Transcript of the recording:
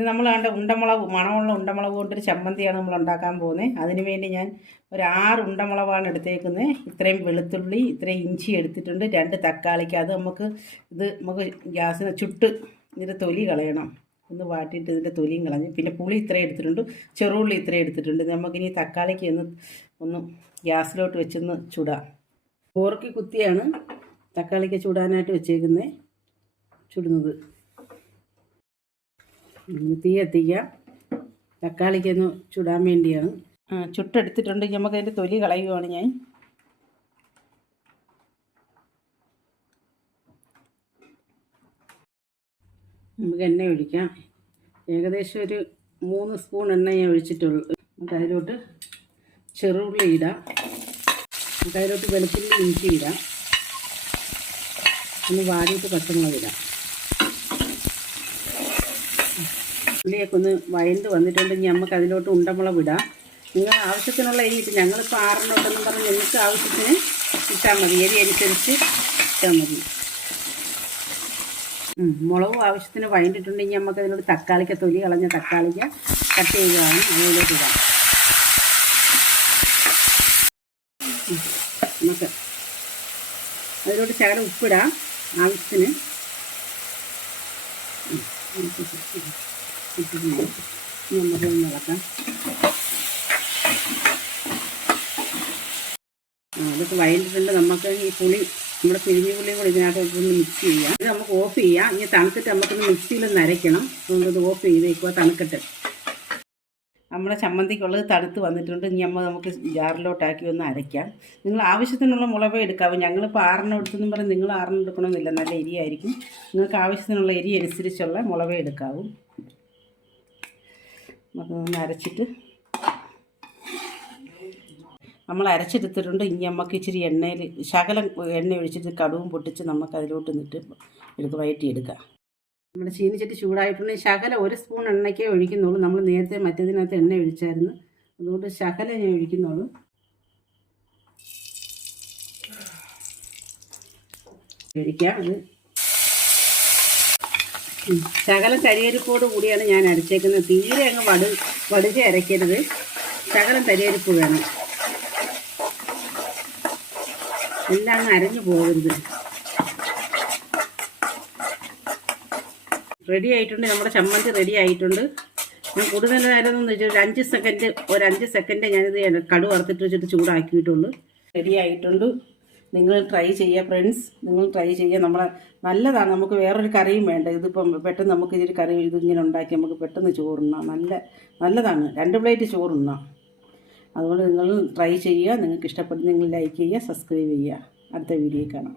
ഇത് നമ്മൾ കണ്ട ഉണ്ടമുളക്, മണമുള്ള ഉണ്ടമുളക് കൊണ്ടൊരു ചമ്മന്തിയാണ് നമ്മൾ ഉണ്ടാക്കാൻ പോകുന്നത്. അതിന് വേണ്ടി ഞാൻ ഒരു 6 ഉണ്ടമുളകാണ് എടുത്തേക്കുന്നത്. ഇത്രയും വെളുത്തുള്ളി, ഇത്രയും ഇഞ്ചി എടുത്തിട്ടുണ്ട്, 2 തക്കാളിക്ക്. അത് നമുക്ക് ഗ്യാസിന് ചുട്ട് ഇതിൻ്റെ തൊലി കളയണം. ഒന്ന് വാട്ടിയിട്ട് ഇതിൻ്റെ തൊലിയും കളഞ്ഞ്, പിന്നെ പുളി ഇത്രയും എടുത്തിട്ടുണ്ട്, ചെറുള്ളി ഇത്രയും എടുത്തിട്ടുണ്ട്. നമുക്കിനി തക്കാളിക്ക് ഒന്ന് ഗ്യാസിലോട്ട് വെച്ചൊന്ന് ചുടാം. ഓർക്കി കുത്തിയാണ് തക്കാളിക്ക് ചുടാനായിട്ട് വെച്ചേക്കുന്നത്, ചുടുന്നത്. തീ എത്തിക്കാം, തക്കാളിക്കൊന്ന് ചുടാൻ വേണ്ടിയാണ്. ചുട്ടെടുത്തിട്ടുണ്ട്. നമുക്ക് അതിൻ്റെ തൊലി കളയുവാണ് ഞാൻ. നമുക്ക് എണ്ണ ഒഴിക്കാം. ഏകദേശം ഒരു 3 സ്പൂൺ എണ്ണ ഞാൻ ഒഴിച്ചിട്ടുള്ളൂ. നമുക്ക് അതിലോട്ട് ചെറുള്ളി ഇടാം, നമുക്ക് അതിലോട്ട് വെളുത്തുള്ളി ഇഞ്ചി ഇടാം, ഒന്ന് വാടിയിട്ട് പച്ചമുളക് ഇടാം. ഉള്ളിയൊക്കെ ഒന്ന് വഴണ്ട് വന്നിട്ടുണ്ടെങ്കിൽ നമുക്ക് അതിലോട്ട് ഉണ്ടമുളക് ഇടാം. നിങ്ങൾ ആവശ്യത്തിനുള്ള എരി ഇട്ട്, ഞങ്ങളിപ്പോൾ 6 ഉണ്ടെന്നും പറഞ്ഞ് നിങ്ങൾക്ക് ആവശ്യത്തിന് ഇട്ടാൽ മതി, എരി അനുസരിച്ച് ഇട്ടാൽ മതി. മുളകും ആവശ്യത്തിന് വഴണ്ടിട്ടുണ്ടെങ്കിൽ നമുക്ക് അതിലോട്ട് തക്കാളിക്ക, തൊലി കളഞ്ഞ തക്കാളിക്ക കട്ട് ചെയ്യുകയാണ് അതിലോട്ട് ഇടാം. നമുക്ക് അതിലോട്ട് ശകലം ഉപ്പിടാം ആവശ്യത്തിന്. നമുക്കൊന്ന് ഇളക്കാം. അതൊക്കെ വഴണ്ടിട്ടുണ്ട്. നമുക്ക് ഈ പുളി, നമ്മുടെ പിരിഞ്ഞ പുളിയും കൂടി ഇതിനകത്ത് ഒന്ന് മിക്സ് ചെയ്യാം. ഇത് നമുക്ക് ഓഫ് ചെയ്യാം. ഇനി തണുത്തിട്ട് നമുക്കൊന്ന് മിക്സിയിലൊന്ന് അരയ്ക്കണം. അതുകൊണ്ട് ഇത് ഓഫ് ചെയ്തേക്കുക, തണുക്കട്ടെ. നമ്മുടെ ചമ്മന്തിക്കുള്ളത് തണുത്ത് വന്നിട്ടുണ്ട്. ഇനി നമുക്ക് ജാറിലോട്ടാക്കി ഒന്ന് അരയ്ക്കാം. നിങ്ങൾ ആവശ്യത്തിനുള്ള മുളക് എടുക്കാവും. ഞങ്ങളിപ്പോൾ 6 എടുത്തെന്നും പറഞ്ഞ് നിങ്ങൾ 6 എടുക്കണമെന്നില്ല, നല്ല എരിയായിരിക്കും. നിങ്ങൾക്ക് ആവശ്യത്തിനുള്ള എരി അനുസരിച്ചുള്ള മുളക് എടുക്കാവും. നമുക്കൊന്ന് അരച്ചിട്ട് നമ്മൾ അരച്ചെടുത്തിട്ടുണ്ട്. ഇനി നമുക്ക് ഇച്ചിരി എണ്ണയിൽ ശകലം എണ്ണ ഒഴിച്ചിട്ട് കടുവും പൊട്ടിച്ച് നമുക്ക് അതിലോട്ട് നിന്നിട്ട് വഴറ്റിയെടുക്കാം. നമ്മുടെ ചീനിച്ചട്ടി ചൂടായിട്ടുണ്ടെങ്കിൽ ശകലം 1 സ്പൂൺ എണ്ണയ്ക്കേ ഒഴിക്കുന്നുള്ളൂ. നമ്മൾ നേരത്തെ മറ്റേതിനകത്ത് എണ്ണ ഒഴിച്ചായിരുന്നു, അതുകൊണ്ട് ശകലം ഞാൻ ഒഴിക്കുന്നുള്ളൂ. ഒഴിക്കാം. അത് ശകലം കരിയരിപ്പോട് കൂടിയാണ് ഞാൻ അരച്ചേക്കുന്നത്. തീരെ അങ്ങ് വടുകെ അരയ്ക്കരുത്, ശകലം കരിയരിപ്പ് വേണം. എല്ലാം അങ്ങ് അരഞ്ഞു പോകരുത്. റെഡി ആയിട്ടുണ്ട്, നമ്മുടെ ചമ്മന്തി റെഡി ആയിട്ടുണ്ട്. ഞാൻ കൂടുതൽ നേരം എന്ന് വെച്ചാൽ ഒരു 5 സെക്കൻഡ് ഞാനിത് കടു വറുത്തിട്ട് വെച്ചിട്ട് ചൂടാക്കിയിട്ടുള്ളൂ. റെഡി ആയിട്ടുണ്ട്. നിങ്ങൾ ട്രൈ ചെയ്യുക ഫ്രണ്ട്സ്, നിങ്ങൾ ട്രൈ ചെയ്യുക. നമ്മളെ നല്ലതാണ്. നമുക്ക് വേറൊരു കറിയും വേണ്ട. ഇതിപ്പം പെട്ടെന്ന് നമുക്ക് ഇതിൽ കറി ഇതിങ്ങനെ ഉണ്ടാക്കി നമുക്ക് പെട്ടെന്ന് ചോറുണ്ണാം. നല്ലതാണ്. 2 പ്ലേറ്റ് ചോറുണ്ണാം. അതുകൊണ്ട് നിങ്ങൾ ട്രൈ ചെയ്യുക. നിങ്ങൾക്ക് ഇഷ്ടപ്പെട്ട് നിങ്ങൾ ലൈക്ക് ചെയ്യുക, സബ്സ്ക്രൈബ് ചെയ്യുക. അടുത്ത വീഡിയോയിൽ കാണാം.